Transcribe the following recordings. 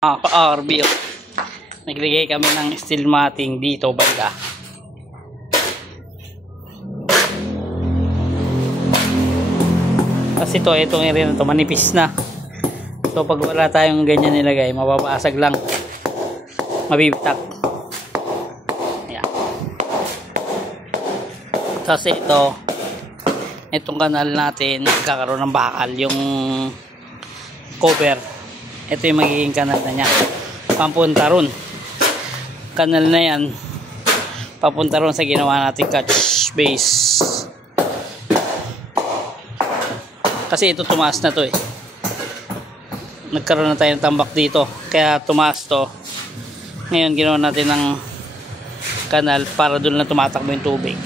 Ka-RB. Naglagay kami ng steel matting dito banda. Kasi itong area na to manipis na. So pag wala tayong ganyan nilagay, mababasag lang. Mabibitak. Ayan. Kasi itong kanal natin nagkakaroon ng bakal, yung cover. Ito yung magiging kanal na niya. Papunta ron. Kanal na yan. Papunta ron sa ginawa natin catch base. Kasi ito tumaas na to eh. Nagkaroon na tayo ng tambak dito. Kaya tumaas to. Ngayon ginawa natin ng kanal para doon na tumatakbo yung tubig.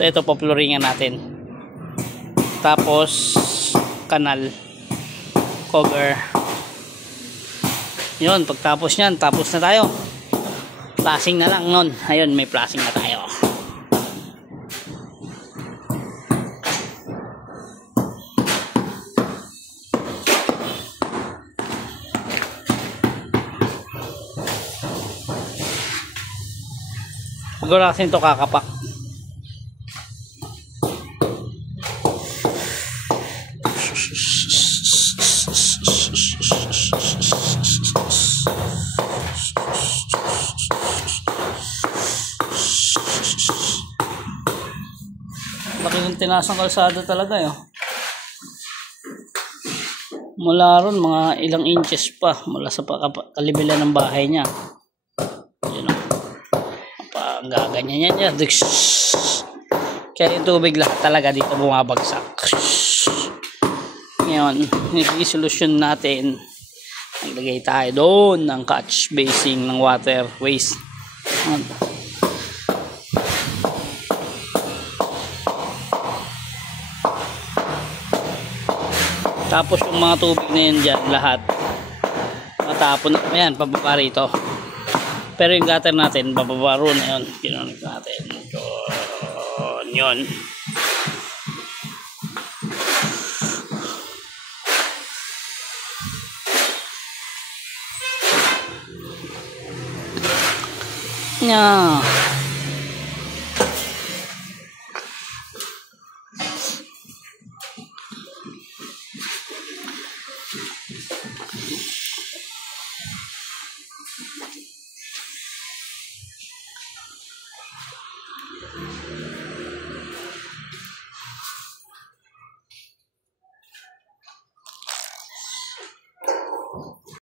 So ito poploringan natin. Tapos kanal. Cover. Yun, pagtapos nyan, tapos na tayo. Flashing na lang nun. Ayun, may flashing na tayo. Siguro kasi ito kakapak. Laki ng tinaas ng kalsada talaga yun. Mula ron mga ilang inches pa mula sa kalibilan ng bahay niya. Yun o. Gaganyan yan. Kaya yung tubig lahat talaga dito bumabagsak. Ngayon, nag-i-solution natin. Naglagay tayo doon ng catch basing ng water waste. Tapos yung mga tubig na yan dyan, lahat matapon na yan, pababa rito. Pero yung gutter natin, bababa ron na yun. Kinunik natin. Yun. Yeah.